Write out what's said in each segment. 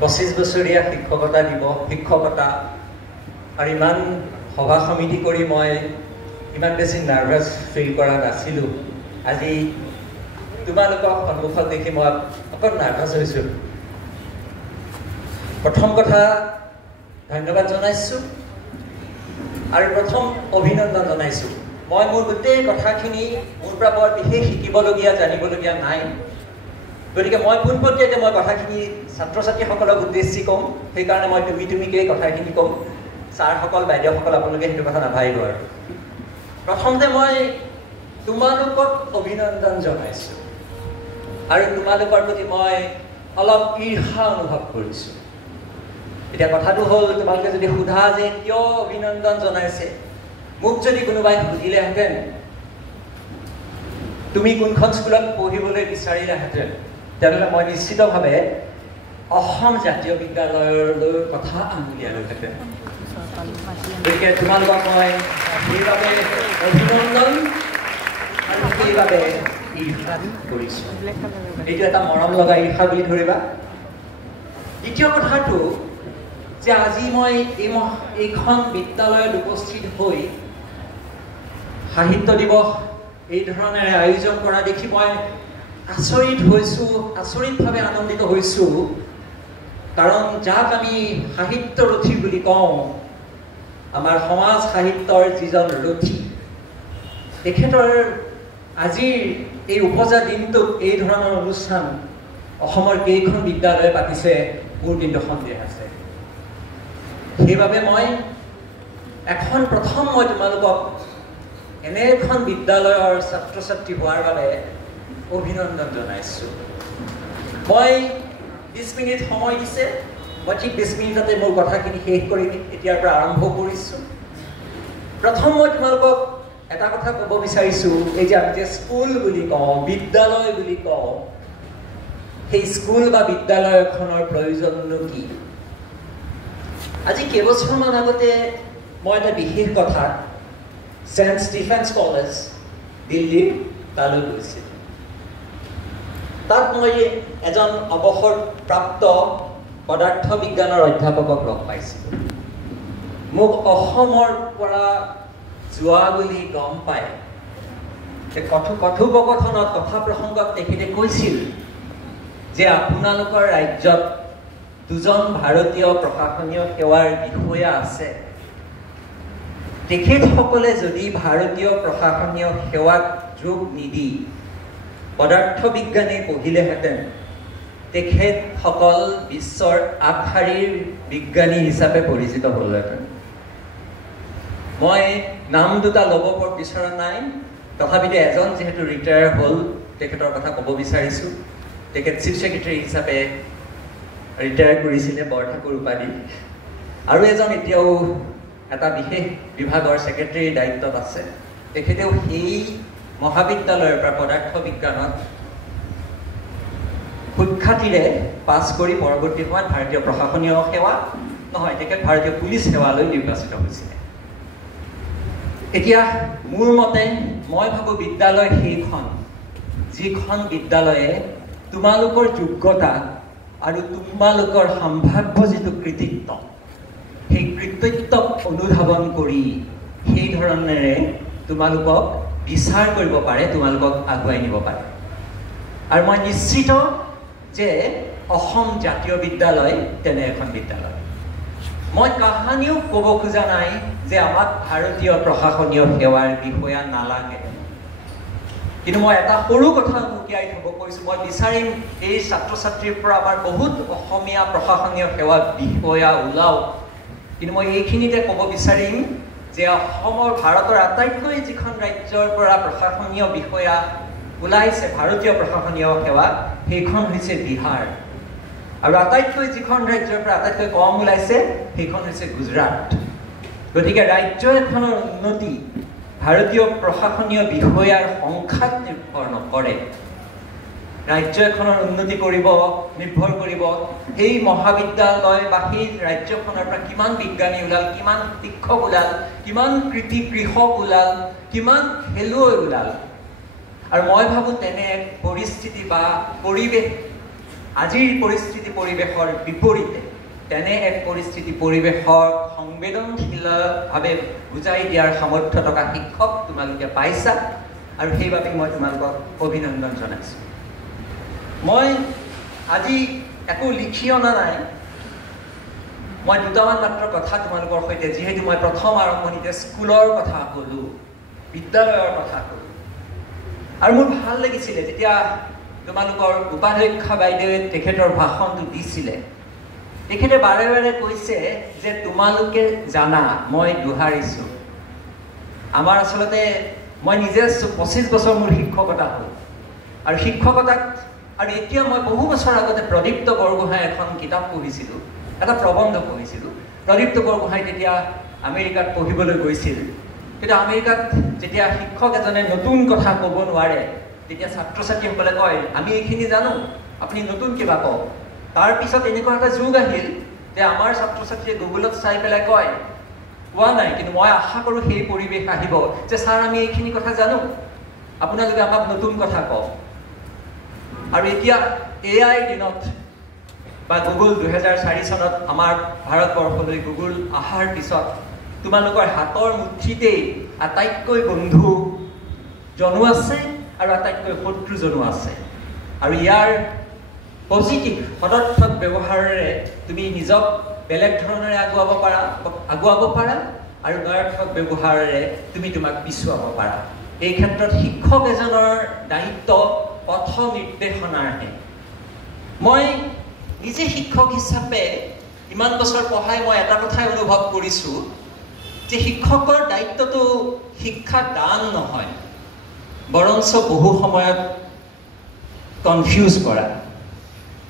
25 বছৰীয়া শিক্ষকতা আৰু ইমান সভা সমিতি কৰি মই ইমান বেছি নাৰ্ভাছ ফিল কৰা নাছিলোঁ। আজি তোমালোকৰ সন্মুখত দেখি মই অকণ নাৰ্ভাছ হৈছোঁ। প্ৰথম কথা ধন্যবাদ জনাইছোঁ আৰু প্ৰথম অভিনন্দন জনাইছোঁ। মই মোৰ গোটেই কথাখিনি মোৰ পৰা বৰ বিশেষ শিকিবলগীয়া জানিবলগীয়া নাই, গতিকে মই পোনপটীয়াকৈ মই কথাখিনি ছাত্ৰ ছাত্ৰীসকলক উদ্দেশ্যি ক'ম, সেইকাৰণে মই তুমিকেই কথাখিনি ক'ম। ছাৰসকল বাইদেউসকল আপোনালোকে সেইটো কথা নাভাবিব। আৰু প্ৰথমতে মই তোমালোকক অভিনন্দন জনাইছোঁ আৰু তোমালোকৰ প্ৰতি মই অলপ ঈৰ্ষা অনুভৱ কৰিছোঁ। এতিয়া কথাটো হ'ল, তোমালোকে যদি সোধা যে কিয় অভিনন্দন জনাইছে, মোক যদি কোনোবাই সুধিলেহেঁতেন তুমি কোনখন স্কুলত পঢ়িবলৈ বিচাৰিলাহেঁতেন, তেনেহ'লে মই নিশ্চিতভাৱে অসম জাতীয় বিদ্যালয়লৈ কথা আঙুলিয়ালোহেঁতেন। গতিকে তোমালোকক মই সেইবাবে অভিনন্দন আৰু সেইবাবে ঈৰ্ষা কৰিছোঁ। এইটো এটা মৰম লগা ঈৰ্ষা বুলি ধৰিবা। দ্বিতীয় কথাটো যে আজি মই এইখন বিদ্যালয়ত উপস্থিত হৈ সাহিত্য দিৱস এই ধৰণেৰে আয়োজন কৰা দেখি মই আচৰিত হৈছোঁ, আচৰিতভাৱে আনন্দিত হৈছোঁ। কাৰণ যাক আমি সাহিত্য ৰথী বুলি কওঁ, আমাৰ সমাজ সাহিত্যৰ যিজন ৰথী, তেখেতৰ আজিৰ এই উপজা দিনটোত এই ধৰণৰ অনুষ্ঠান অসমৰ কেইখন বিদ্যালয়ে পাতিছে মোৰ কিন্তু সন্দেহ আছে। সেইবাবে মই প্ৰথম তোমালোকক এনে এখন বিদ্যালয়ৰ ছাত্ৰ ছাত্ৰী হোৱাৰ বাবে অভিনন্দন জনাইছোঁ। মই 20 মিনিট সময় দিছে, মই ঠিক 20 মিনিটতে মোৰ কথাখিনি শেষ কৰি এতিয়াৰ পৰা আৰম্ভ কৰিছোঁ। প্ৰথম মই তোমালোকক এটা কথা ক'ব বিচাৰিছোঁ, এই যে আমি যে স্কুল বুলি কওঁ, বিদ্যালয় বুলি কওঁ, সেই স্কুল বা বিদ্যালয় এখনৰ প্ৰয়োজননো কি? আজি কেইবছৰমান আগতে মই এটা বিশেষ কথা ছেইণ্ট ষ্টিফেন্স কলেজ দিল্লীৰ তালৈ গৈছিলোঁ। তাত মই এজন অৱসৰপ্ৰাপ্ত পদাৰ্থ বিজ্ঞানৰ অধ্যাপকক লগ পাইছিলোঁ। মোক অসমৰ পৰা যোৱা বুলি গম পায় কথোপকথনত কথা প্ৰসংগত তেখেতে কৈছিল যে আপোনালোকৰ ৰাজ্যত 2জন ভাৰতীয় প্ৰশাসনীয় সেৱাৰ বিষয়া আছে। তেখেতসকলে যদি ভাৰতীয় প্ৰশাসনীয় সেৱাক যোগ নিদি পদাৰ্থ বিজ্ঞানে পঢ়িলেহেঁতেন, তেখেতসকল বিশ্বৰ আগশাৰীৰ বিজ্ঞানী হিচাপে পৰিচিত হ'লহেঁতেন। মই নাম দুটা ল'ব বিচৰা নাই, তথাপিতো এজন যিহেতু ৰিটায়াৰ হ'ল, তেখেতৰ কথা ক'ব বিচাৰিছোঁ। তেখেত চিফ ছেক্ৰেটাৰী হিচাপে ৰিটায়াৰ কৰিছিলে বৰঠাকুৰ উপাধি, আৰু এজন এতিয়াও এটা বিশেষ বিভাগৰ ছেক্ৰেটাৰীৰ দায়িত্বত আছে। তেখেতেও সেই মহাবিদ্যালয়ৰ পৰা পদাৰ্থ বিজ্ঞানত সুখ্যাতিৰে পাছ কৰি পৰৱৰ্তী সময়ত ভাৰতীয় প্ৰশাসনীয় সেৱা তেখেত ভাৰতীয় পুলিচ সেৱালৈ নিৰ্বাচিত হৈছিলে। এতিয়া মোৰ মতে মই ভাবোঁ বিদ্যালয় সেইখন যিখন বিদ্যালয়ে তোমালোকৰ যোগ্যতা আৰু তোমালোকৰ সম্ভাৱ্য যিটো কৃতিত্ব, সেই কৃতিত্বক অনুধাৱন কৰি সেই ধৰণেৰে তোমালোকক বিচাৰ কৰিব পাৰে, তোমালোকক আগুৱাই নিব পাৰে। আৰু মই নিশ্চিত যে অসম জাতীয় বিদ্যালয় তেনে এখন বিদ্যালয়। মই কাহানিও ক'ব খোজা নাই যে আমাক ভাৰতীয় প্ৰশাসনীয় সেৱাৰ বিষয়া নালাগে, কিন্তু মই এটা সৰু কথা উকিয়াই থ'ব কৈছোঁ। মই বিচাৰিম এই ছাত্ৰ ছাত্ৰীৰ পৰা আমাৰ বহুত অসমীয়া প্ৰশাসনীয় সেৱা বিষয়া ওলাওক, কিন্তু মই এইখিনিতে ক'ব বিচাৰিম যে অসমৰ ভাৰতৰ আটাইতকৈ যিখন ৰাজ্যৰ পৰা প্ৰশাসনীয় বিষয়া ওলাইছে ভাৰতীয় প্ৰশাসনীয় সেৱা, সেইখন হৈছে বিহাৰ, আৰু আটাইতকৈ যিখন ৰাজ্যৰ পৰা আটাইতকৈ কম ওলাইছে সেইখন হৈছে গুজৰাট। গতিকে ৰাজ্য এখনৰ উন্নতি ভাৰতীয় প্ৰশাসনীয় বিষয়াৰ সংখ্যাত নিৰ্ভৰ নকৰে। ৰাজ্য এখনৰ উন্নতি নিৰ্ভৰ কৰিব সেই মহাবিদ্যালয় বা সেই ৰাজ্যখনৰ পৰা কিমান বিজ্ঞানী ওলাল, কিমান শিক্ষক ওলাল, কিমান কৃষক ওলাল, কিমান খেলুৱৈ ওলাল। আৰু মই ভাবোঁ তেনে পৰিস্থিতি বা পৰিৱেশ আজিৰ পৰিস্থিতি পৰিৱেশৰ বিপৰীতে তেনে এক পৰিস্থিতি পৰিৱেশৰ সংবেদনশীলভাৱে বুজাই দিয়াৰ সামৰ্থ্য থকা শিক্ষক তোমালোকে পাইছা আৰু সেইবাবে মই তোমালোকক অভিনন্দন জনাইছোঁ। মই আজি একো লিখি অনা নাই, মই দুটামান মাত্ৰ কথা তোমালোকৰ সৈতে, যিহেতু মই প্ৰথম আৰম্ভণিতে স্কুলৰ কথা ক'লোঁ, বিদ্যালয়ৰ কথা ক'লোঁ, আৰু মোৰ ভাল লাগিছিলে যেতিয়া তোমালোকৰ উপাধ্যক্ষা বাইদেৱে তেখেতৰ ভাষণটো দিছিলে। তেখেতে বাৰে বাৰে কৈছে যে তোমালোকে জানা, মই দোহাৰিছোঁ। আমাৰ আচলতে মই নিজে 25 বছৰ মোৰ শিক্ষকতা হ'ল, আৰু শিক্ষকতাত আৰু এতিয়া মই বহু বছৰ আগতে প্ৰদীপ্ত বৰগোহাঁই এখন কিতাপ পঢ়িছিলোঁ, এটা প্ৰবন্ধ পঢ়িছিলোঁ। প্ৰদীপ্ত বৰগোহাঁই তেতিয়া আমেৰিকাত পঢ়িবলৈ গৈছিল। তেতিয়া আমেৰিকাত যেতিয়া শিক্ষক এজনে নতুন কথা ক'ব নোৱাৰে, তেতিয়া ছাত্ৰ ছাত্ৰীসকলে কয় আমি এইখিনি জানো, আপুনি নতুন কিবা কওক। তাৰপিছত এনেকুৱা এটা যুগ আহিল যে আমাৰ ছাত্ৰ ছাত্ৰীয়ে গুগলত চাই পেলাই কয় কোৱা নাই, কিন্তু মই আশা কৰোঁ সেই পৰিৱেশ আহিব যে ছাৰ আমি এইখিনি কথা জানো, আপোনালোকে আমাক নতুন কথা কওক। আৰু এতিয়া AI দিনত বা গুগল 2004 চনত আমাৰ ভাৰতবৰ্ষলৈ গুগল অহাৰ পিছত তোমালোকৰ হাতৰ মুঠিতেই আটাইতকৈ বন্ধুজনো আছে আৰু আটাইতকৈ শত্ৰুজনো আছে। আৰু ইয়াৰ পজিটিভ সদৰ্থক ব্যৱহাৰেৰে তুমি নিজক বেলেগ ধৰণেৰে আগুৱাব পাৰা আৰু নয়াৰ্থক ব্যৱহাৰেৰে তুমি তোমাক পিছুৱাব পাৰা। এই ক্ষেত্ৰত শিক্ষক এজনৰ দায়িত্ব পথ নিৰ্দেশনাৰহে। মই নিজে শিক্ষক হিচাপে ইমান বছৰ পঢ়াই মই এটা কথাই অনুভৱ কৰিছোঁ যে শিক্ষকৰ দায়িত্বটো শিক্ষা দান নহয়, বৰঞ্চ বহু সময়ত কনফিউজ কৰা।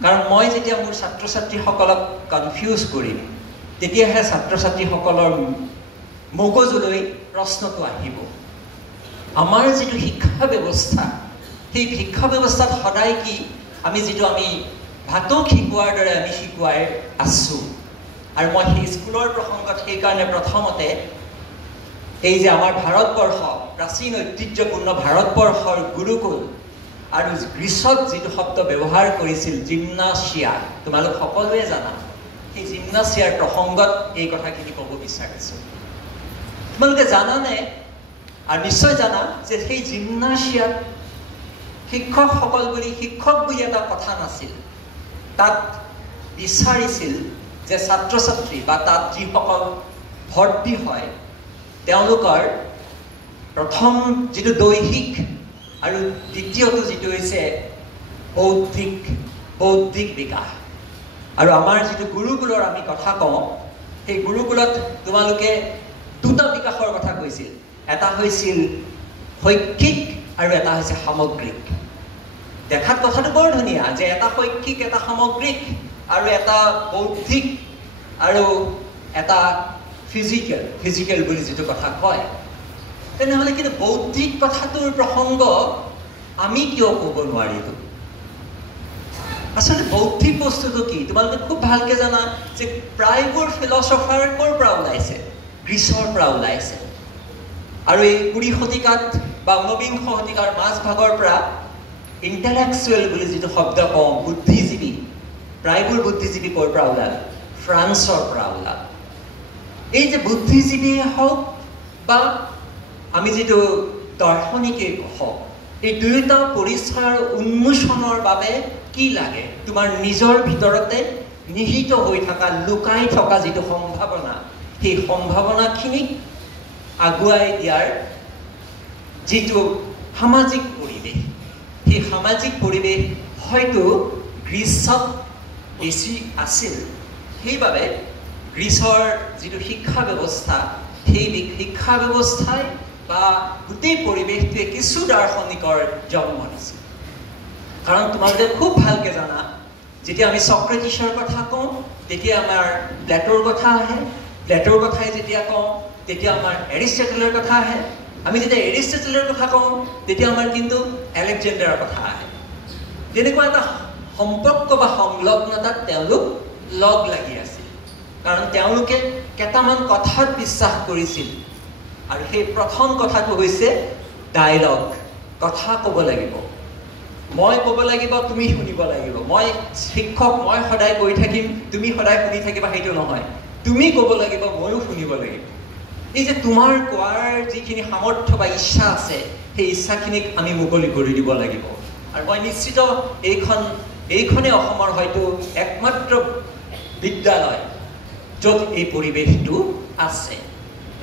কাৰণ মই যেতিয়া মোৰ ছাত্ৰ ছাত্ৰীসকলক কনফিউজ কৰিম, তেতিয়াহে ছাত্ৰ ছাত্ৰীসকলৰ মগজুলৈ প্ৰশ্নটো আহিব। আমাৰ যিটো শিক্ষা ব্যৱস্থা, সেই শিক্ষা ব্যৱস্থাত সদায় কি আমি ভাতক শিকোৱাৰ দৰে আমি শিকোৱাই আছোঁ। আৰু মই সেই স্কুলৰ প্ৰসংগত সেইকাৰণে প্ৰথমতে এই যে আমাৰ ভাৰতবৰ্ষ, প্ৰাচীন ঐতিহ্যপূৰ্ণ ভাৰতবৰ্ষৰ গুৰুকুল আৰু গ্ৰীচত যিটো শব্দ ব্যৱহাৰ কৰিছিল জিমনাচিয়া, তোমালোক সকলোৱে জানা, সেই জিমনাচিয়াৰ প্ৰসংগত এই কথাখিনি ক'ব বিচাৰিছোঁ। তোমালোকে জানানে, আৰু নিশ্চয় জানা, যে সেই জিমনাচিয়াত শিক্ষক বুলি এটা কথা নাছিল। তাত বিচাৰিছিল যে ছাত্ৰ ছাত্ৰী বা তাত যিসকল ভৰ্তি হয় তেওঁলোকৰ প্ৰথম যিটো দৈহিক আৰু দ্বিতীয়টো যিটো হৈছে বৌদ্ধিক বিকাশ। আৰু আমাৰ যিটো গুৰুকুলৰ আমি কথা কওঁ, সেই গুৰুকুলত তোমালোকে দুটা বিকাশৰ কথা কৈছিল, এটা হৈছিল শৈক্ষিক আৰু এটা হৈছে সামগ্ৰিক। দেখাত কথাটো বৰ ধুনীয়া যে এটা শৈক্ষিক, এটা সামগ্ৰিক, আৰু এটা বৌদ্ধিক আৰু এটা ফিজিকেল বুলি যিটো কথা কয়। তেনেহ'লে কিন্তু বৌদ্ধিক কথাটোৰ প্ৰসংগ আমি কিয় ক'ব নোৱাৰিলো? আচলতে বৌদ্ধিক বস্তুটো কি তোমালোকে খুব ভালকে জানা যে প্ৰায়বোৰ ফিলচফাৰ ক'ৰ পৰা ওলাইছে? গ্ৰীচৰ পৰা ওলাইছে। আৰু এই 20 শতিকাত বা 19বিংশ শতিকাৰ মাজভাগৰ পৰা ইণ্টেলেকচুৱেল বুলি যিটো শব্দ কওঁ, বুদ্ধিজীৱী, প্ৰায়বোৰ বুদ্ধিজীৱী ক'ৰ পৰা ওলাল? ফ্ৰান্সৰ পৰা ওলাল। এই যে বুদ্ধিজীৱীয়ে হওক বা আমি যিটো দাৰ্শনিকেই হওক, এই দুয়োটা পৰিচয়ৰ উন্মোচনৰ বাবে কি লাগে? তোমাৰ নিজৰ ভিতৰতে নিহিত হৈ থকা, লুকাই থকা যিটো সম্ভাৱনা, সেই সম্ভাৱনাখিনিক আগুৱাই দিয়াৰ যিটো সামাজিক পৰিৱেশ, সেই সামাজিক পৰিৱেশ হয়তো গ্ৰীচত বেছি আছিল। সেইবাবে গ্ৰীচৰ যিটো শিক্ষা ব্যৱস্থা, সেই শিক্ষা ব্যৱস্থাই বা গোটেই পৰিৱেশটোৱে কিছু দাৰ্শনিকৰ জন্ম দিছিল। কাৰণ তোমালোকে খুব ভালকে জানা, যেতিয়া আমি সক্ৰেটিছৰ কথা কওঁ তেতিয়া আমাৰ প্লেটোৰ কথা আহে, প্লেটোৰ কথাই যেতিয়া কওঁ তেতিয়া আমাৰ এৰিষ্টটলৰ কথা আহে, আমি যেতিয়া এৰিষ্টটলৰ কথা কওঁ তেতিয়া আমাৰ কিন্তু আলেকজেণ্ডাৰৰ কথা আহে। তেনেকুৱা এটা সম্পৰ্ক বা সংলগ্নতাত তেওঁলোক লগ লাগি আছিল। কাৰণ তেওঁলোকে কেইটামান কথাত বিশ্বাস কৰিছিল, আৰু সেই প্ৰথম কথাটো হৈছে ডায়লগ, কথা ক'ব লাগিব। মই ক'ব লাগিব, তুমি শুনিব লাগিব। মই শিক্ষক, মই সদায় কৈ থাকিম, তুমি সদায় শুনি থাকিবা, সেইটো নহয়। তুমি ক'ব লাগিব, ময়ো শুনিব লাগিব। এই যে তোমাৰ কোৱাৰ যিখিনি সামৰ্থ্য বা ইচ্ছা আছে, সেই ইচ্ছাখিনিক আমি মুকলি কৰি দিব লাগিব। আৰু মই নিশ্চিত এইখনে অসমৰ হয়তো একমাত্ৰ বিদ্যালয় য'ত এই পৰিৱেশটো আছে।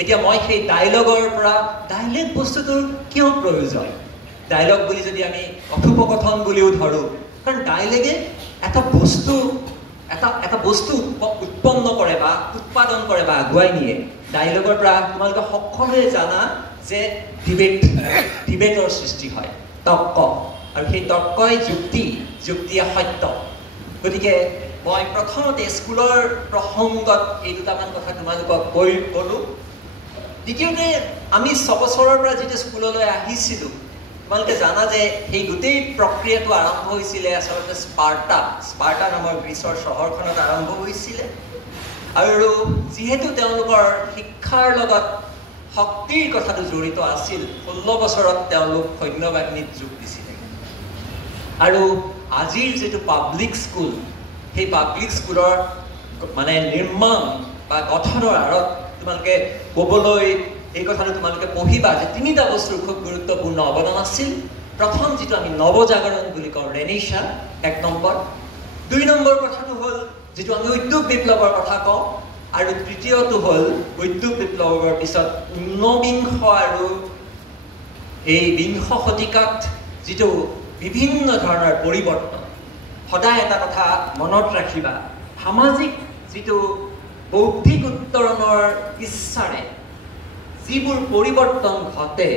এতিয়া মই সেই ডাইলগৰ পৰা, ডাইলগ বস্তুটোৰ কিয় প্ৰয়োজন? ডাইলগ বুলি যদি আমি কথোপকথন বুলিও ধৰোঁ, কাৰণ ডাইলগে এটা বস্তু উৎপন্ন কৰে বা উৎপাদন কৰে বা আগুৱাই নিয়ে। ডাইলগৰ পৰা তোমালোকে সকলোৱে জানা যে ডিবেটৰ সৃষ্টি হয়, তৰ্ক, আৰু সেই তৰ্কই যুক্তিয়ে সত্য। গতিকে মই প্ৰথমতে স্কুলৰ প্ৰসংগত এই দুটামান কথা তোমালোকক ক'লোঁ। দ্বিতীয়তে আমি 6 বছৰৰ পৰা যেতিয়া স্কুললৈ আহিছিলোঁ, তোমালোকে জানা যে সেই গোটেই প্ৰক্ৰিয়াটো আৰম্ভ হৈছিলে আচলতে স্পাৰ্টা নামৰ গ্ৰীচৰ চহৰখনত আৰম্ভ হৈছিলে। আৰু যিহেতু তেওঁলোকৰ শিক্ষাৰ লগত শক্তিৰ কথাটো জড়িত আছিল, 16 বছৰত তেওঁলোক সৈন্য বাহিনীত যোগ দিছিলে। আৰু আজিৰ যিটো পাব্লিক স্কুল, সেই পাব্লিক স্কুলৰ মানে নিৰ্মাণ বা গঠনৰ আঁৰত তোমালোকে ক'বলৈ, এই কথাটো তোমালোকে পঢ়িবা যে 3টা বস্তুৰ খুব গুৰুত্বপূৰ্ণ অৱদান আছিল। প্ৰথম যিটো আমি নৱজাগৰণ বুলি কওঁ, ৰেনেছাঁ, 1 নম্বৰ। 2 নম্বৰ কথাটো হ'ল যিটো আমি উদ্যোগ বিপ্লৱৰ কথা কওঁ, আৰু তৃতীয়টো হ'ল উদ্যোগ বিপ্লৱৰ পিছত ঊনবিংশ আৰু এই বিংশ শতিকাত যিটো বিভিন্ন ধৰণৰ পৰিৱৰ্তন। সদায় এটা কথা মনত ৰাখিবা, সামাজিক যিটো বৌদ্ধিক উত্তৰণৰ ইচ্ছাৰে যিবোৰ পৰিৱৰ্তন ঘটে,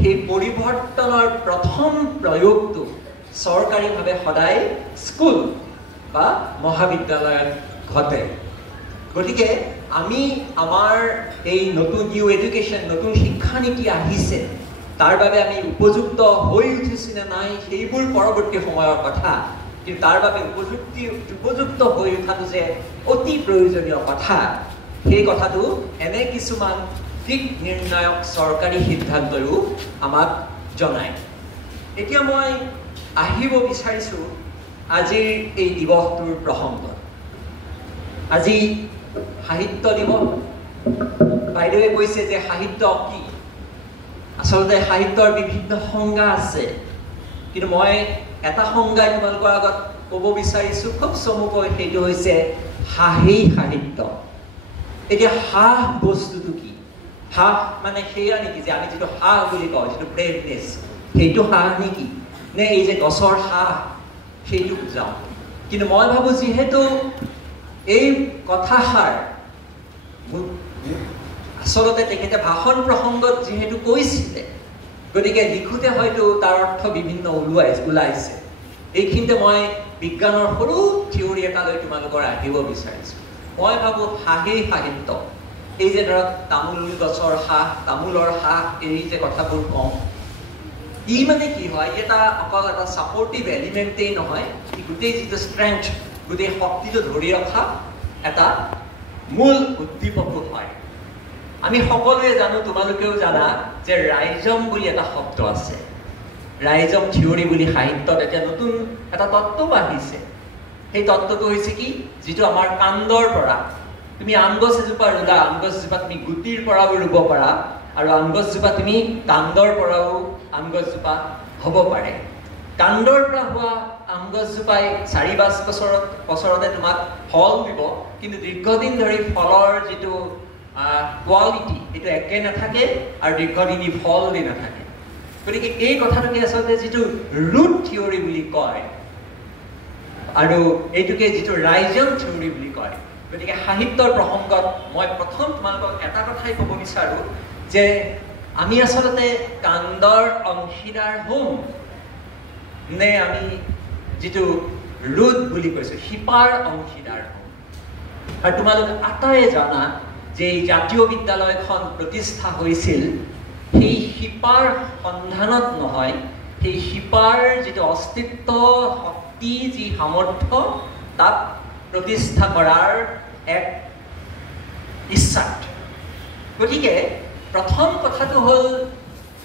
সেই পৰিৱৰ্তনৰ প্ৰথম প্ৰয়োগটো চৰকাৰীভাৱে সদায় স্কুল বা মহাবিদ্যালয়ত ঘটে। গতিকে আমি আমাৰ এই নতুন নিউ এডুকেশ্যন, নতুন শিক্ষানীতি আহিছে, তাৰ বাবে আমি উপযুক্ত হৈ উঠিছে নে নাই সেইবোৰ পৰৱৰ্তী সময়ৰ কথা। কিন্তু তাৰ বাবে উপযুক্ত হৈ উঠাটো যে অতি প্ৰয়োজনীয় কথা, সেই কথাটো এনে কিছুমান দিক নিৰ্ণায়ক চৰকাৰী সিদ্ধান্তও আমাক জনায়। এতিয়া মই আহিব বিচাৰিছোঁ আজিৰ এই দিৱসটোৰ প্ৰসংগত। আজি সাহিত্য দিৱস। বাইদেৱে কৈছে যে সাহিত্য কি? আচলতে সাহিত্যৰ বিভিন্ন সংজ্ঞা আছে, কিন্তু মই এটা সংজ্ঞাই তোমালোকৰ আগত ক'ব বিচাৰিছোঁ খুব চমুকৈ, সেইটো হৈছে হাঁহি সাহিত্য। এতিয়া হাঁহ বস্তুটো কি? হাঁহ মানে সেয়া নেকি যে আমি যিটো হাঁহ বুলি কওঁ, যিটো ব্ৰেভনেছ, সেইটো হাঁহ নেকি? নে এই যে গছৰ হাঁহ সেইটো বুজাওঁ? কিন্তু মই ভাবোঁ যিহেতু এই কথাষাৰ আচলতে তেখেতে ভাষণ প্ৰসংগত যিহেতু কৈছিলে, গতিকে লিখোঁতে হয়তো তাৰ অৰ্থ বিভিন্ন ওলাইছে। এইখিনিতে মই বিজ্ঞানৰ সৰু থিয়ৰী এটা লৈ তোমালোকৰ আহিব বিচাৰিছোঁ। মই ভাবোঁ হাঁহি সাহিত্য, এই যে ধৰক তামোল গছৰ হাঁহ, তামোলৰ হাঁহ, এই যে কথাবোৰ কওঁ, ই মানে কি হয়, এটা অকল এটা ছাপৰ্টিভ এলিমেণ্টেই নহয়, ই গোটেই যিটো ষ্ট্ৰেংথ, গোটেই শক্তিটো ধৰি ৰখা এটা মূল উদ্দীপকো হয়। আমি সকলোৱে জানো, তোমালোকেও জানা যে ৰাইজম বুলি এটা শব্দ আছে। ৰাইজম থিয়ৰী বুলি সাহিত্যত এতিয়া নতুন এটা তত্ত্ব আহিছে। সেই তত্ত্বটো হৈছে কি, যিটো আমাৰ কাণ্ডৰ পৰা, তুমি আম গছ এজোপা ৰুলা, আম গছজোপা তুমি গুটিৰ পৰাও ৰুব পাৰা, আৰু আম গছজোপা তুমি কাণ্ডৰ পৰাও আম গছজোপা হ'ব পাৰে। কাণ্ডৰ পৰা হোৱা আম গছজোপাই 4-5 বছৰতে তোমাক ফল দিব, কিন্তু দীৰ্ঘদিন ধৰি ফলৰ যিটো কোৱালিটি সেইটো একে নাথাকে, আৰু দীৰ্ঘদিনী ফল দি নাথাকে। গতিকে এই কথাটোকে আচলতে যিটো ৰুট থিয়ৰী বুলি কয়, আৰু এইটোকে যিটো ৰাইজম থিয়ৰী বুলি কয়। গতিকে সাহিত্যৰ প্ৰসংগত মই প্ৰথম তোমালোকক এটা কথাই ক'ব বিচাৰোঁ যে আমি আচলতে কাণ্ডৰ অংশীদাৰ হ'ম, নে আমি যিটো ৰুট বুলি কৈছোঁ শিপাৰ অংশীদাৰ হ'ম? আৰু তোমালোক আটাইয়ে জানা যে এই জাতীয় বিদ্যালয়খন প্ৰতিষ্ঠা হৈছিল সেই শিপাৰ সন্ধানত নহয়, সেই শিপাৰ যিটো অস্তিত্ব, শক্তি, যি সামৰ্থ্য, তাক প্ৰতিষ্ঠা কৰাৰ এক ইচ্ছাত। গতিকে প্ৰথম কথাটো হ'ল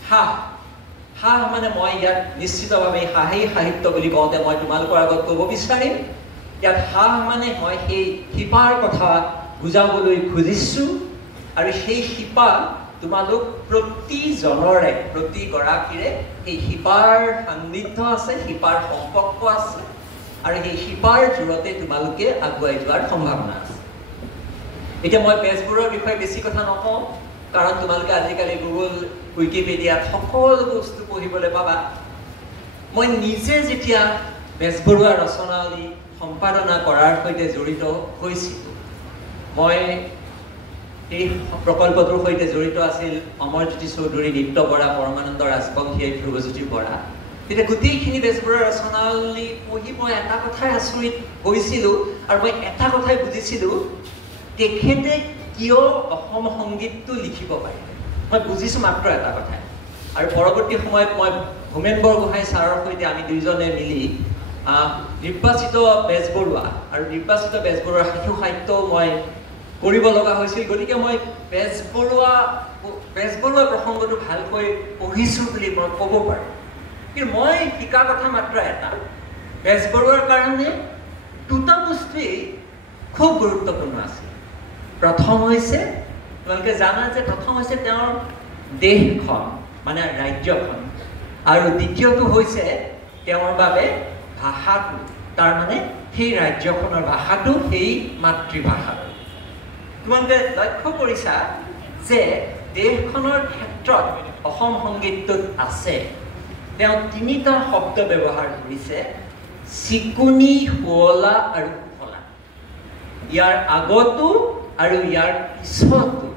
হাঁহ। হাঁহ মানে মই ইয়াত নিশ্চিতভাৱে হাঁহেই সাহিত্য বুলি কওঁতে মই তোমালোকৰ আগত ক'ব বিচাৰিম ইয়াত হাঁহ মানে মই সেই শিপাৰ কথা বুজাবলৈ খুজিছোঁ আৰু সেই শিপা তোমালোক প্ৰতিজনৰে প্ৰতিগৰাকীৰে এই শিপাৰ সান্নিধ্য আছে শিপাৰ সম্পৰ্ক আছে আৰু সেই শিপাৰ জোৰতে তোমালোকে আগুৱাই যোৱাৰ সম্ভাৱনা আছে এতিয়া মই বেজবোৰৰ বিষয়ে বেছি কথা নকওঁ কাৰণ তোমালোকে আজিকালি গুগল উইকিপিডিয়াত সকলো বস্তু পঢ়িবলৈ পাবা মই নিজে যেতিয়া বেজবৰুৱা ৰচনাৱলী সম্পাদনা কৰাৰ সৈতে জড়িত হৈছিলোঁ মই এই প্ৰকল্পটোৰ সৈতে জড়িত আছিল অমৰজ্যোতি চৌধুৰী নিত্য বৰা পৰমানন্দ ৰাজবংশী ধ্ৰুৱজ্যোতি বৰা তেতিয়া গোটেইখিনি বেজবৰুৱা ৰচনাৱলী পঢ়ি মই এটা কথাই আচৰিত হৈছিলোঁ আৰু মই এটা কথাই বুজিছিলোঁ তেখেতে কিয় অসম সংগীতটো লিখিব পাৰে মই বুজিছোঁ মাত্ৰ এটা কথাই আৰু পৰৱৰ্তী সময়ত মই হোমেন বৰগোহাঁই ছাৰৰ সৈতে আমি দুইজনে মিলি নিৰ্বাচিত বেজবৰুৱা আৰু নিৰ্বাচিত বেজবৰুৱাৰ শিশু সাহিত্যও মই কৰিব লগা হৈছিল গতিকে মই বেজবৰুৱা প্ৰসংগটো ভালকৈ পঢ়িছোঁ বুলি মই ক'ব পাৰোঁ কিন্তু মই শিকা কথা মাত্ৰ এটা বেজবৰুৱাৰ কাৰণে দুটা বস্তুৱেই খুব গুৰুত্বপূৰ্ণ আছিল প্ৰথম হৈছে তোমালোকে জানা যে প্ৰথম হৈছে তেওঁৰ দেশখন মানে ৰাজ্যখন আৰু দ্বিতীয়টো হৈছে তেওঁৰ বাবে ভাষাটো তাৰমানে সেই ৰাজ্যখনৰ ভাষাটো সেই মাতৃভাষাটো তোমালোকে লক্ষ্য কৰিছা যে দেশখনৰ ক্ষেত্ৰত অসম সংগীতটোত আছে তেওঁ তিনিটা শব্দ ব্যৱহাৰ কৰিছে চিকুনি শুৱলা আৰু সুফলা ইয়াৰ আগতো আৰু ইয়াৰ পিছতো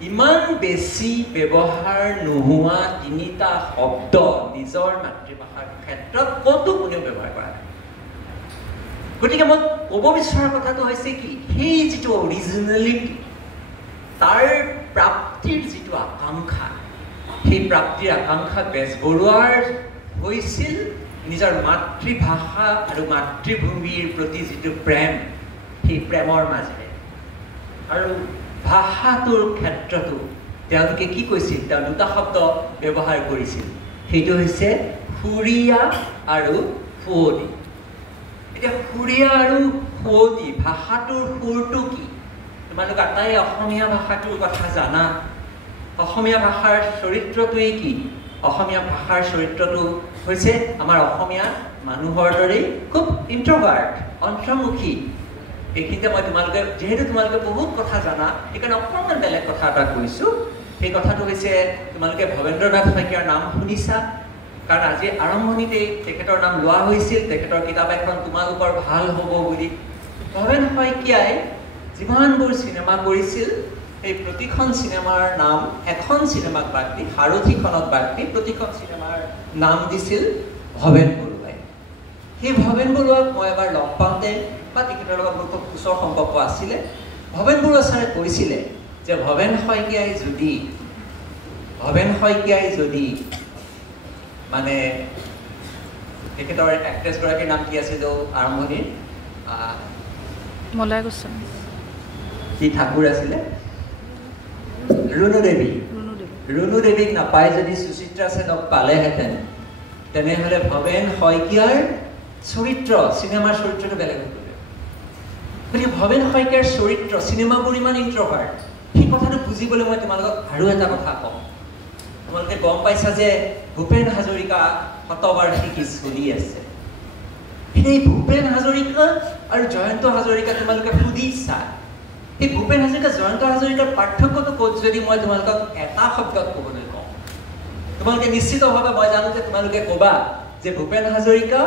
ইমান বেছি ব্যৱহাৰ নোহোৱা তিনিটা শব্দ নিজৰ মাতৃভাষাৰ ক্ষেত্ৰত ক'তো কোনেও ব্যৱহাৰ কৰা নাই গতিকে মই ক'ব বিচৰা কথাটো হৈছে কি সেই যিটো অৰিজিনেলিটি তাৰ প্ৰাপ্তিৰ যিটো আকাংক্ষা সেই প্ৰাপ্তিৰ আকাংক্ষা বেজবৰুৱাৰ হৈছিল নিজৰ মাতৃভাষা আৰু মাতৃভূমিৰ প্ৰতি যিটো প্ৰেম সেই প্ৰেমৰ মাজেৰে আৰু ভাষাটোৰ ক্ষেত্ৰতো তেওঁলোকে কি কৈছিল তেওঁ দুটা শব্দ ব্যৱহাৰ কৰিছিল সেইটো হৈছে সুৰীয়া আৰু শুৱনি এতিয়া সুৰীয়া আৰু শুৱনি ভাষাটোৰ সুৰটো কি তোমালোক আটাই অসমীয়া ভাষাটোৰ কথা জানা অসমীয়া ভাষাৰ চৰিত্ৰটোৱেই কি অসমীয়া ভাষাৰ চৰিত্ৰটো হৈছে আমাৰ অসমীয়া মানুহৰ দৰেই খুব ইন্ট্ৰভাৰ্ট অন্তৰ্মুখী এইখিনিতে মই তোমালোকে যেহেতু তোমালোকে বহুত কথা জানা সেইকাৰণে অকণমান বেলেগ কথা এটা কৈছোঁ সেই কথাটো হৈছে তোমালোকে ভৱেন্দ্ৰনাথ শইকীয়াৰ নাম শুনিছা কাৰণ আজি আৰম্ভণিতেই তেখেতৰ নাম লোৱা হৈছিল তেখেতৰ কিতাপ এখন তোমালোকৰ ভাল হ'ব বুলি ভৱেন শইকীয়াই যিমানবোৰ চিনেমা কৰিছিল এই প্ৰতিখন চিনেমাৰ নাম এখন চিনেমাক বাদ দি সাৰথিখনক বাদ দি প্ৰতিখন চিনেমাৰ নাম দিছিল ভৱেন বৰুৱাই সেই ভৱেন বৰুৱাক মই এবাৰ লগ পাওঁতে বা তেখেতৰ লগত মোৰ খুব ওচৰ সম্পৰ্ক আছিলে ভৱেন বৰুৱা ছাৰে কৈছিলে যে ভৱেন শইকীয়াই যদি মানে তেখেতৰ এক্ট্ৰেছগৰাকীৰ নাম কি আছিল আৰম্ভণিৰ মলয় গোস্বামী কি ঠাকুৰ আছিলে ৰুণু দেৱীক নাপাই যদি সুচিত্ৰা সেনক পালেহেঁতেন তেনেহ'লে ভৱেন শইকীয়াৰ চৰিত্ৰ চিনেমাৰ চৰিত্ৰটো বেলেগ হ'ব গতিকে ভৱেন শইকীয়াৰ চৰিত্ৰ চিনেমাবোৰ ইমান ইন্ট্ৰভাৰ্ট সেই কথাটো বুজিবলৈ মই তোমালোকক আৰু এটা কথা কওঁ তোমালোকে গম পাইছা যে ভূপেন হাজৰিকা শতবাৰ্ষিকী চলি আছে সেই ভূপেন হাজৰিকা আৰু জয়ন্ত হাজৰিকা তোমালোকে সুধিছা এই ভূপেন হাজৰিকা জয়ন্ত হাজৰিকাৰ পাৰ্থক্যটো ক'ত যদি মই তোমালোকক এটা শব্দত ক'বলৈ কওঁ তোমালোকে নিশ্চিতভাৱে মই জানো যে তোমালোকে ক'বা যে ভূপেন হাজৰিকা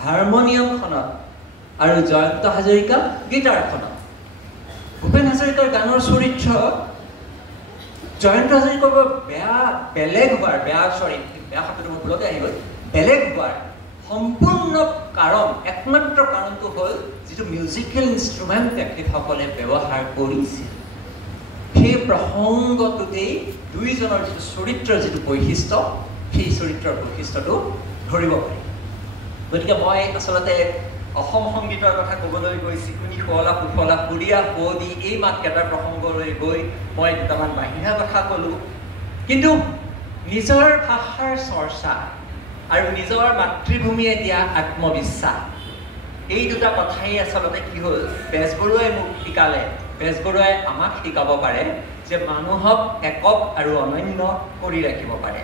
হাৰমনিয়ামখনত আৰু জয়ন্ত হাজৰিকা গীটাৰখনত ভূপেন হাজৰিকাৰ গানৰ চৰিত্ৰ জয়ন্ত হাজৰিকাৰ বেলেগ হোৱাৰ বেয়া শব্দটো মোৰ ভুলতে আহি গ'ল বেলেগ হোৱাৰ সম্পূৰ্ণ কাৰণ একমাত্ৰ কাৰণটো হ'ল যিটো মিউজিকেল ইনষ্ট্ৰুমেণ্ট তেখেতসকলে ব্যৱহাৰ কৰিছিল সেই প্ৰসংগটোতেই দুইজনৰ যিটো চৰিত্ৰৰ যিটো বৈশিষ্ট্য সেই চৰিত্ৰৰ বৈশিষ্ট্যটো ধৰিব পাৰি গতিকে মই আচলতে অসম সংগীতৰ কথা ক'বলৈ গৈ চিকুনি শুৱলা সুফলা সুৰীয়া শুৱনি এই মাতকেইটাৰ প্ৰসংগলৈ গৈ মই দুটামান বাহিৰা কথা ক'লোঁ কিন্তু নিজৰ ভাষাৰ চৰ্চা আৰু নিজৰ মাতৃভূমিয়ে দিয়া আত্মবিশ্বাস, এই দুটা কথাই আচলতে কি হ'ল, বেজবৰুৱাই মোক শিকালে। বেজবৰুৱাই আমাক শিকাব পাৰে যে মানুহক একক আৰু অনন্য কৰি ৰাখিব পাৰে।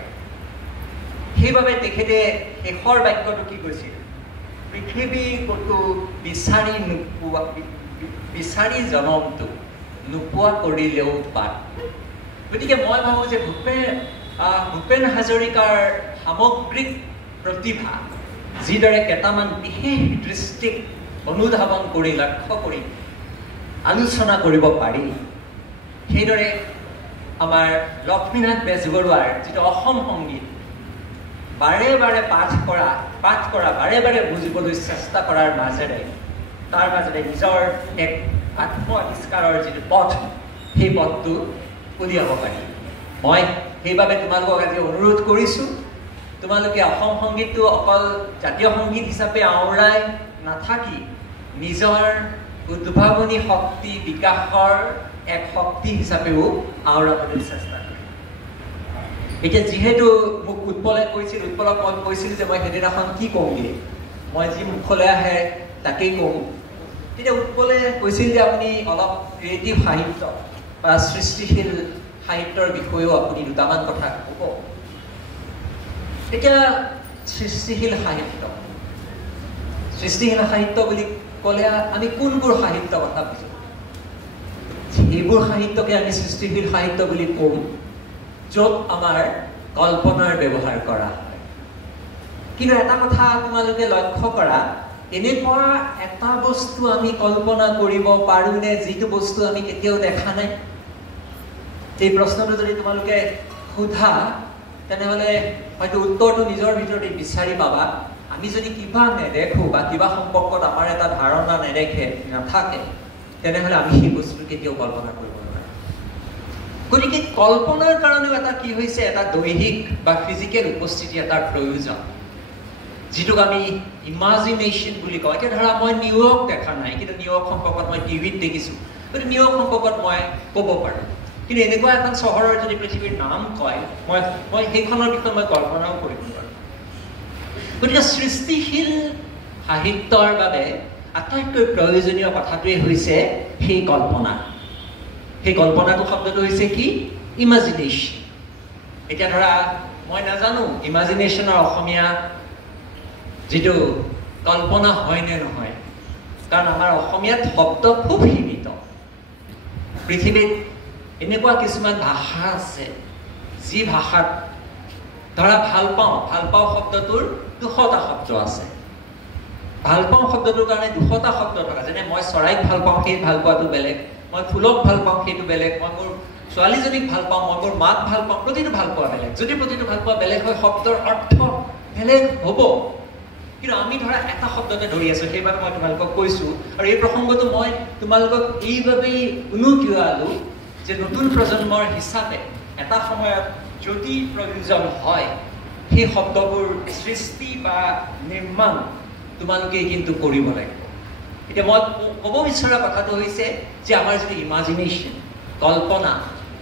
সেইবাবে তেখেতে শেষৰ বাক্যটো কি কৈছিল, পৃথিৱী ক'তো বিচাৰি জনমটো নোপোৱা কৰিলেও বাট। গতিকে মই ভাবোঁ যে ভূপেন হাজৰিকাৰ সামগ্ৰিক প্ৰতিভা যিদৰে কেইটামান বিশেষ দৃষ্টিক অনুধাৱন কৰি লক্ষ্য কৰি আলোচনা কৰিব পাৰি, সেইদৰে আমাৰ লক্ষ্মীনাথ বেজবৰুৱাৰ যিটো অসম সংগীত বাৰে বাৰে পাঠ কৰা বাৰে বাৰে বুজিবলৈ চেষ্টা কৰাৰ মাজেৰে তাৰ মাজেৰে নিজৰ এক আত্ম আৱিষ্কাৰৰ যিটো পথ, সেই পথটো উলিয়াব পাৰি। মই সেইবাবে তোমালোকক আজি অনুৰোধ কৰিছোঁ, তোমালোকে অসম সংগীতটো অকল জাতীয় সংগীত হিচাপে আওৰাই নাথাকি নিজৰ উদ্ভাৱনী শক্তি বিকাশৰ এক শক্তি হিচাপেও আওৰাবলৈ চেষ্টা কৰে। এতিয়া যিহেতু মোক উৎপলক মই কৈছিল যে মই সেইদিনাখন কি কওঁগৈ, মই যি মুখলৈ আহে তাকেই কওঁ। তেতিয়া উৎপলে কৈছিল যে আপুনি অলপ ক্ৰিয়েটিভ সাহিত্য বা সৃষ্টিশীল সাহিত্যৰ বিষয়েও আপুনি দুটামান কথা ক'ব। এতিয়া সৃষ্টিশীল সাহিত্য বুলি ক'লে আমি কোনবোৰ সাহিত্য কথা বুজো? সেইবোৰ সাহিত্যকে আমি সৃষ্টিশীল সাহিত্য বুলি কওঁ য'ত আমাৰ কল্পনাৰ ব্যৱহাৰ কৰা হয়। কিন্তু এটা কথা তোমালোকে লক্ষ্য কৰা, এনেকুৱা এটা বস্তু আমি কল্পনা কৰিব পাৰোঁনে যিটো বস্তু আমি কেতিয়াও দেখা নাই? এই প্ৰশ্নটো যদি তোমালোকে সোধা তেনেহ'লে হয়তো উত্তৰটো নিজৰ ভিতৰতে বিচাৰি পাবা। আমি যদি কিবা নেদেখোঁ বা কিবা সম্পৰ্কত আমাৰ এটা ধাৰণা নাথাকে, তেনেহ'লে আমি সেই বস্তুটো কেতিয়াও কল্পনা কৰিব নোৱাৰোঁ। গতিকে কল্পনাৰ কাৰণেও এটা কি হৈছে, এটা দৈহিক বা ফিজিকেল উপস্থিতি এটাৰ প্ৰয়োজন, যিটোক আমি ইমাজিনেশ্যন বুলি কওঁ। এতিয়া ধৰা মই নিউয়ৰ্ক দেখা নাই, কিন্তু নিউয়ৰ্ক সম্পৰ্কত মই টিভিত দেখিছোঁ, গতিকে নিউয়ৰ্ক সম্পৰ্কত মই ক'ব পাৰোঁ। কিন্তু এনেকুৱা এখন চহৰৰ যদি পৃথিৱীৰ নাম কয়, মই সেইখনৰ বিষয়ে মই কল্পনাও কৰিব পাৰোঁ। গতিকে সৃষ্টিশীল সাহিত্যৰ বাবে আটাইতকৈ প্ৰয়োজনীয় কথাটোৱেই হৈছে সেই কল্পনা। সেই কল্পনাটো শব্দটো হৈছে কি? ইমাজিনেশ্যন। এতিয়া ধৰা মই নাজানো ইমাজিনেশ্যনৰ অসমীয়া যিটো কল্পনা হয় নে নহয়, কাৰণ আমাৰ অসমীয়াত শব্দ খুব সীমিত। পৃথিৱীত এনেকুৱা কিছুমান ভাষা আছে যি ভাষাত ধৰা ভাল পাওঁ শব্দটোৰ 200টা শব্দ আছে। ভাল পাওঁ শব্দটোৰ কাৰণে 200টা শব্দ থকা, যেনে মই চৰাইক ভাল পাওঁ, সেই ভাল পোৱাটো বেলেগ, মই ফুলক ভাল পাওঁ সেইটো বেলেগ, মই মোৰ ছোৱালীজনীক ভাল পাওঁ, মই মোৰ মাক ভাল পাওঁ, প্ৰতিটো ভাল পোৱা বেলেগ। যদি প্ৰতিটো ভাল পোৱা বেলেগ হয়, শব্দৰ অৰ্থ বেলেগ হ'ব। কিন্তু আমি ধৰা এটা শব্দতে ধৰি আছোঁ, সেইবাবে মই তোমালোকক কৈছোঁ। আৰু এই প্ৰসংগটো মই তোমালোকক এইবাবেই উনুকিয়ালোঁ যে নতুন প্ৰজন্মৰ হিচাপে এটা সময়ত যদি প্ৰয়োজন হয়, সেই শব্দবোৰ সৃষ্টি বা নিৰ্মাণ তোমালোকে কিন্তু কৰিব লাগিব। এতিয়া মই ক'ব বিচৰা কথাটো হৈছে যে আমাৰ যিটো ইমাজিনেশ্যন, কল্পনা,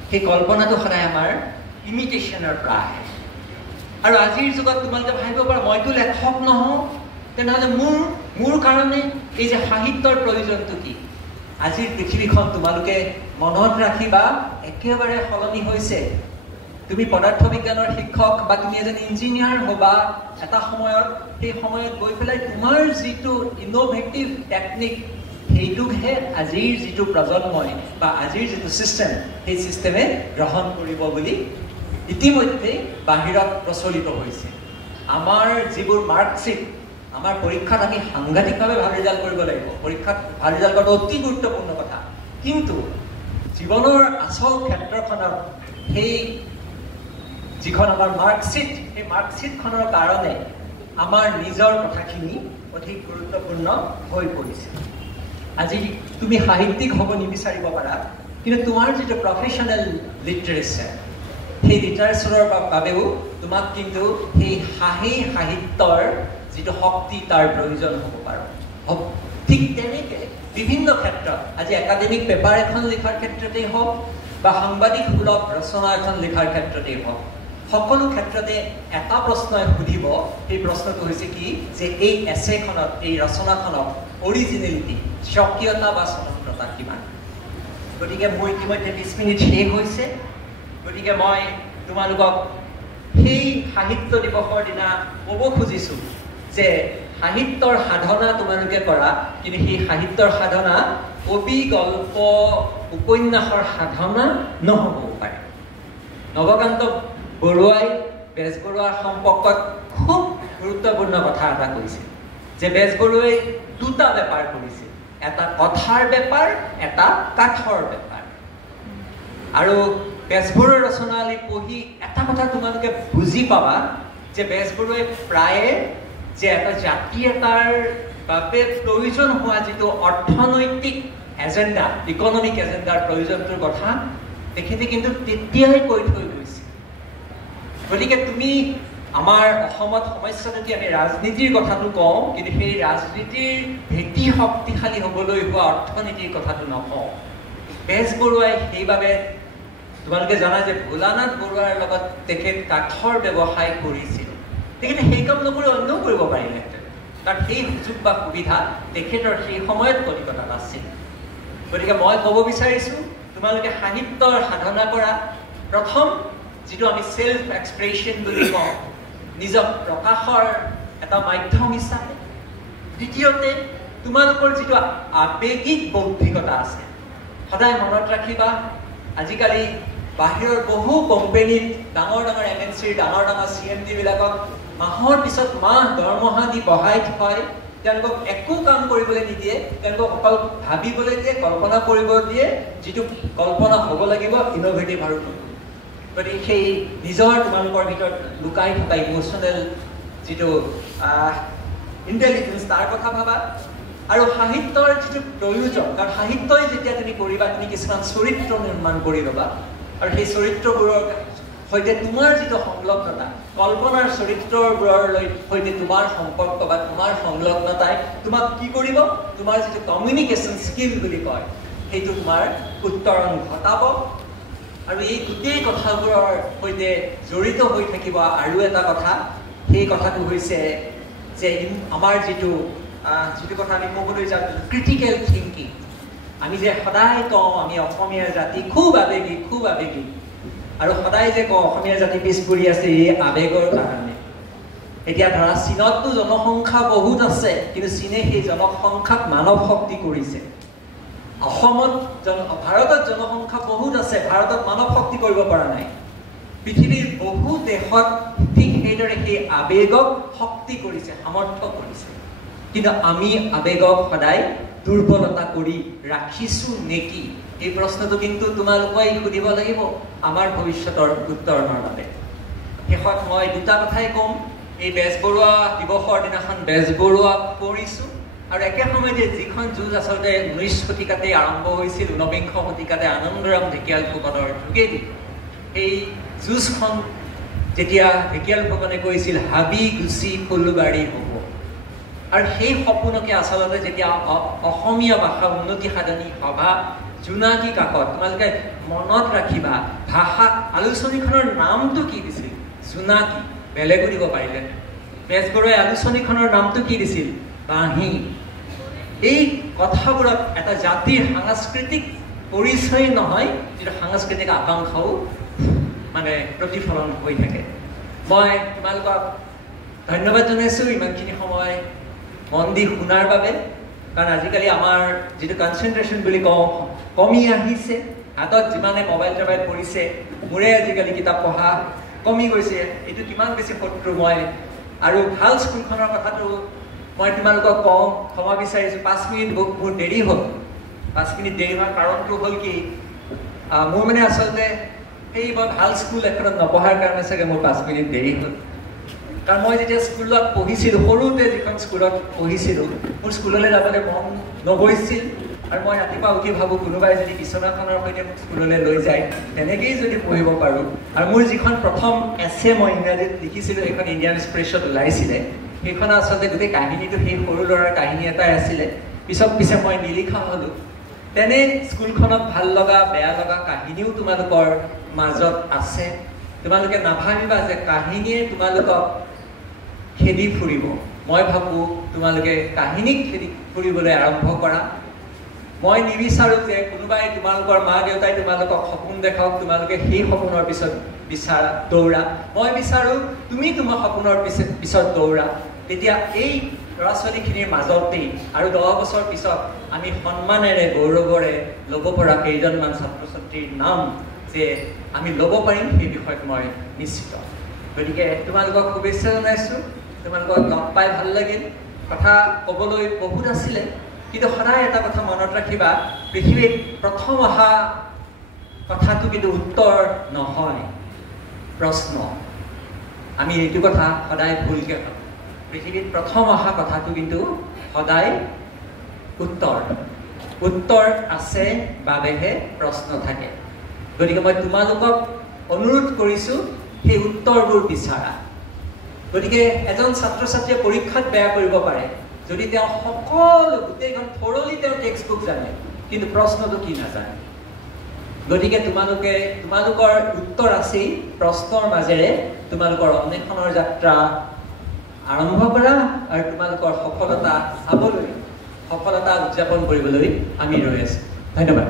সেই কল্পনাটো সদায় আমাৰ ইমিটেশ্যনৰ পৰা আহে। আৰু আজিৰ যুগত তোমালোকে ভাবিব পাৰা, মইতো লেখক নহওঁ, তেনেহ'লে মোৰ কাৰণে এই যে সাহিত্যৰ প্ৰয়োজনটো কি? আজিৰ পৃথিৱীখন তোমালোকে মনত ৰাখিবা, একেবাৰে সলনি হৈছে। তুমি পদাৰ্থ বিজ্ঞানৰ শিক্ষক বা তুমি এজন ইঞ্জিনিয়াৰ হ'বা এটা সময়ত, সেই সময়ত গৈ পেলাই তোমাৰ যিটো ইন'ভেটিভ টেকনিক, সেইটোকহে আজিৰ যিটো প্ৰজন্মই বা আজিৰ যিটো ছিষ্টেম, সেই ছিষ্টেমে গ্ৰহণ কৰিব বুলি ইতিমধ্যে বাহিৰত প্ৰচলিত হৈছে। আমাৰ যিবোৰ মাৰ্কশ্বিট, আমাৰ পৰীক্ষাত আমি সাংঘাতিকভাৱে ভাল ৰিজাল্ট কৰিব লাগিব। পৰীক্ষাত ভাল ৰিজাল্ট কৰাটো অতি গুৰুত্বপূৰ্ণ কথা। কিন্তু জীৱনৰ আচল ক্ষেত্ৰখনত সেই যিখন আমাৰ মাৰ্কশ্বিট, সেই মাৰ্কশ্বিটখনৰ কাৰণে আমাৰ নিজৰ কথাখিনি অধিক গুৰুত্বপূৰ্ণ হৈ পৰিছে। আজি তুমি সাহিত্যিক হ'ব নিবিচাৰিব পাৰা, কিন্তু তোমাৰ যিটো প্ৰফেশ্যনেল লিটাৰেচাৰ, সেই লিটাৰেচাৰৰ বাবেও তোমাক কিন্তু সেই সাহিত্যৰ যিটো শক্তি, তাৰ প্ৰয়োজন হ'ব পাৰে। ঠিক তেনেকৈ বিভিন্ন ক্ষেত্ৰত আজি একাডেমিক পেপাৰ এখন লিখাৰ ক্ষেত্ৰতেই হওক বা সাংবাদিক সুলভ ৰচনা এখন লিখাৰ ক্ষেত্ৰতেই হওক, সকলো ক্ষেত্ৰতে এটা প্ৰশ্নই সুধিব, সেই প্ৰশ্নটো হৈছে কি যে এই এছেখনত, এই ৰচনাখনত অৰিজিনেলিটি, স্বকীয়তা বা স্বতন্ত্ৰতা কিমান। গতিকে মোৰ ইতিমধ্যে 20 মিনিট শেষ হৈছে। গতিকে মই তোমালোকক সেই সাহিত্য দিৱসৰ দিনা ক'ব খুজিছোঁ যে সাহিত্যৰ সাধনা তোমালোকে কৰা, কিন্তু সেই সাহিত্যৰ সাধনা কবি, গল্প, উপন্যাসৰ সাধনা নহ'বও পাৰে। নৱকান্ত বৰুৱাই বেজবৰুৱাৰ সম্পৰ্কত খুব গুৰুত্বপূৰ্ণ কথা এটা কৈছিল যে বেজবৰুৱাই দুটা বেপাৰ কৰিছিল, এটা কথাৰ বেপাৰ, এটা কাঠৰ বেপাৰ। আৰু বেজবৰুৱাৰ ৰচনাৱলী পঢ়ি এটা কথা তোমালোকে বুজি পাবা যে বেজবৰুৱাই প্ৰায়ে যে এটা জাতি এটাৰ বাবে প্ৰয়োজন হোৱা যিটো অৰ্থনৈতিক এজেণ্ডা, ইকনমিক এজেণ্ডাৰ প্ৰয়োজনটোৰ কথা তেখেতে কিন্তু তেতিয়াই কৈ থৈ গৈছে। গতিকে তুমি আমাৰ অসমত সমস্যা যদি আমি ৰাজনীতিৰ কথাটো কওঁ, কিন্তু সেই ৰাজনীতিৰ ভেটি শক্তিশালী হ'বলৈ হোৱা অৰ্থনীতিৰ কথাটো নকওঁ। বেজবৰুৱাই সেইবাবে তোমালোকে জানা যে ভোলানাথ বৰুৱাৰ লগত তেখেত কাঠৰ ব্যৱসায় কৰিছিল। তেখেতে সেই কাম নকৰি অন্যও কৰিব পাৰিলেহেঁতেন, কাৰণ সেই সুযোগ বা সুবিধা তেখেতৰ সেই সময়ত কলিকতাত আছিল। গতিকে মই ক'ব বিচাৰিছোঁ তোমালোকে সাহিত্যৰ সাধনা কৰা। প্ৰথম যিটো আমি সেল্ফ এক্সপ্ৰেছন বুলি কওঁ, নিজক প্ৰকাশৰ এটা মাধ্যম হিচাপে। দ্বিতীয়তে তোমালোকৰ যিটো আৱেগিক বৌদ্ধিকতা আছে, সদায় মনত ৰাখিবা আজিকালি বাহিৰৰ বহু কোম্পানীত ডাঙৰ ডাঙৰ MNCৰ ডাঙৰ ডাঙৰ CMD বিলাকক মাহৰ পিছত মাহ দৰমহা দি বঢ়াই থয়। তেওঁলোকক একো কাম কৰিবলৈ নিদিয়ে, তেওঁলোকক অকল ভাবিবলৈ দিয়ে, কল্পনা কৰিব দিয়ে, যিটো কল্পনা হ'ব লাগিব ইন'ভেটিভ আৰু নতুন। গতিকে সেই নিজৰ তোমালোকৰ ভিতৰত লুকাই থকা ইম'চনেল যিটো ইণ্টেলিজেঞ্চ তাৰ কথা ভাবা। আৰু সাহিত্যৰ যিটো প্ৰয়োজন, কাৰণ সাহিত্যই যেতিয়া তুমি কৰিবা তুমি কিছুমান চৰিত্ৰ নিৰ্মাণ কৰি ল'বা, আৰু সেই চৰিত্ৰবোৰৰ সৈতে তোমাৰ যিটো সংলগ্নতা, কল্পনাৰ চৰিত্ৰবোৰৰ সৈতে তোমাৰ সম্পৰ্ক বা তোমাৰ সংলগ্নতাই তোমাক কি কৰিব, তোমাৰ যিটো কমিউনিকেশ্যন স্কিল বুলি কয় সেইটো তোমাৰ উত্তৰণ ঘটাব। আৰু এই গোটেই কথাবোৰৰ সৈতে জড়িত হৈ থাকিব আৰু এটা কথা, সেই কথাটো হৈছে যে আমাৰ যিটো কথা আমি ক'বলৈ যাওঁ ক্ৰিটিকেল থিংকিং। আমি যে সদায় কওঁ আমি অসমীয়া জাতি খুব আৱেগিক, খুব আৱেগিক, আৰু সদায় যে কওঁ অসমীয়া জাতি পিছ পৰি আছে এই আৱেগৰ কাৰণে। এতিয়া ধৰা চীনততো জনসংখ্যা বহুত আছে, কিন্তু চীনে সেই জনসংখ্যাক মানৱ শক্তি কৰিছে। অসমত ভাৰতত জনসংখ্যা বহুত আছে, ভাৰতত মানৱ শক্তি কৰিব পৰা নাই। পৃথিৱীৰ বহু দেশত ঠিক সেইদৰে সেই আৱেগক শক্তি কৰিছে, সামৰ্থ্য কৰিছে। কিন্তু আমি আৱেগক সদায় দুৰ্বলতা কৰি ৰাখিছোঁ নেকি, এই প্ৰশ্নটো কিন্তু তোমালোকেই সুধিব লাগিব আমাৰ ভৱিষ্যতৰ উত্তৰণৰ বাবে। শেষত মই দুটা কথাই ক'ম। এই বেজবৰুৱা দিৱসৰ দিনাখন বেজবৰুৱাক কৰিছোঁ, আৰু একে সময়তে যিখন যুঁজ আচলতে 19 শতিকাতেই আৰম্ভ হৈছিল, 19বিংশ শতিকাতে আনন্দৰাম ঢেকিয়াল ফুকনৰ যোগেদি, সেই যুঁজখন যেতিয়া ঢেকিয়াল ফুকনে কৈছিল হাবি গুচি ফুলবাৰী হ'ব, আৰু সেই সপোনকে আচলতে যেতিয়া অসমীয়া ভাষা উন্নতি সাধনী সভা জোনাকী কাকত, তোমালোকে মনত ৰাখিবা ভাষা আলোচনীখনৰ নামটো কি দিছিল, জোনাকী, বেলেগো দিব পাৰিলে। বেজবৰুৱাই আলোচনীখনৰ নামটো কি দিছিল, বাঁহী। এই কথাবোৰত এটা জাতিৰ সাংস্কৃতিক পৰিচয় নহয়, যিটো সাংস্কৃতিক আকাংক্ষাও মানে প্ৰতিফলন হৈ থাকে। মই তোমালোকক ধন্যবাদ জনাইছোঁ ইমানখিনি সময় মন দি শুনাৰ বাবে, কাৰণ আজিকালি আমাৰ যিটো কনচেনট্ৰেশ্যন বুলি কওঁ কমি আহিছে। হাতত যিমানে মোবাইল চবাইল পৰিছে, মোৰে আজিকালি কিতাপ পঢ়া কমি গৈছে। এইটো কিমান বেছি শত্ৰু মই। আৰু ভাল স্কুলখনৰ কথাটো মই তোমালোকক কওঁ, ক্ষমা বিচাৰিছোঁ, 5 মিনিট মোৰ দেৰি হ'ল। 5 মিনিট দেৰি হোৱাৰ কাৰণটো হ'ল কি, মোৰ মানে আচলতে সেই মই ভাল স্কুল এখনত নপঢ়াৰ কাৰণে চাগে মোৰ 5 মিনিট দেৰি হ'ল। কাৰণ মই যেতিয়া স্কুলত পঢ়িছিলোঁ, সৰুতে যিখন স্কুলত পঢ়িছিলোঁ, মোৰ স্কুললৈ যাবলৈ মন নগৈছিল। আৰু মই ৰাতিপুৱা উঠি ভাবোঁ কোনোবাই যদি বিচনাখনৰ সৈতে মোক স্কুললৈ লৈ যায়, তেনেকেই যদি পঢ়িব পাৰোঁ। আৰু মোৰ যিখন প্ৰথম এছে মই ইংৰাজীত লিখিছিলোঁ, সেইখন ইণ্ডিয়ান এক্সপ্ৰেছত ওলাইছিলে, সেইখন আচলতে গোটেই কাহিনীটো সেই সৰু ল'ৰাৰ কাহিনী এটাই আছিলে। পিছে মই নিলিখা হ'লোঁ। তেনে স্কুলখনত ভাল লগা বেয়া লগা কাহিনীও তোমালোকৰ মাজত আছে। তোমালোকে নাভাবিবা যে কাহিনীয়ে তোমালোকক খেদি ফুৰিব। মই ভাবোঁ তোমালোকে কাহিনীক খেদি ফুৰিবলৈ আৰম্ভ কৰা। মই নিবিচাৰোঁ যে কোনোবাই তোমালোকৰ মা দেউতাই তোমালোকক সপোন দেখাওক, তোমালোকে সেই সপোনৰ পিছত দৌৰা। মই বিচাৰোঁ তুমি তোমাৰ সপোনৰ পিছত দৌৰা। তেতিয়া এই ল'ৰা ছোৱালীখিনিৰ মাজতেই আৰু 10 বছৰ পিছত আমি সন্মানেৰে গৌৰৱৰে ল'ব পৰা কেইজনমান ছাত্ৰ ছাত্ৰীৰ নাম যে আমি ল'ব পাৰিম, সেই বিষয়ত মই নিশ্চিত। গতিকে তোমালোকক শুভেচ্ছা জনাইছোঁ। তোমালোকক লগ পাই ভাল লাগিল। কথা ক'বলৈ বহুত আছিলে, কিন্তু সদায় এটা কথা মনত ৰাখিবা, পৃথিৱীত প্ৰথম অহা কথাটো কিন্তু উত্তৰ নহয়, প্ৰশ্ন। আমি এইটো কথা সদায় ভুলকৈ ভাবোঁ। পৃথিৱীত প্ৰথম অহা কথাটো কিন্তু সদায় উত্তৰ আছে বাবেহে প্ৰশ্ন থাকে। গতিকে মই তোমালোকক অনুৰোধ কৰিছোঁ সেই উত্তৰবোৰ বিচাৰা। গতিকে এজন ছাত্ৰ ছাত্ৰীয়ে পৰীক্ষাত বেয়া কৰিব পাৰে যদি তেওঁ সকলো গোটেইখন থৰলি তেওঁ টেক্সট বুক জানে, কিন্তু প্ৰশ্নটো কি নাজানে। গতিকে তোমালোকৰ উত্তৰ আছেই, প্ৰশ্নৰ মাজেৰে তোমালোকৰ অন্বেষণৰ যাত্ৰা আৰম্ভ কৰা আৰু তোমালোকৰ সফলতা চাবলৈ, সফলতা উদযাপন কৰিবলৈ আমি ৰৈ আছোঁ। ধন্যবাদ।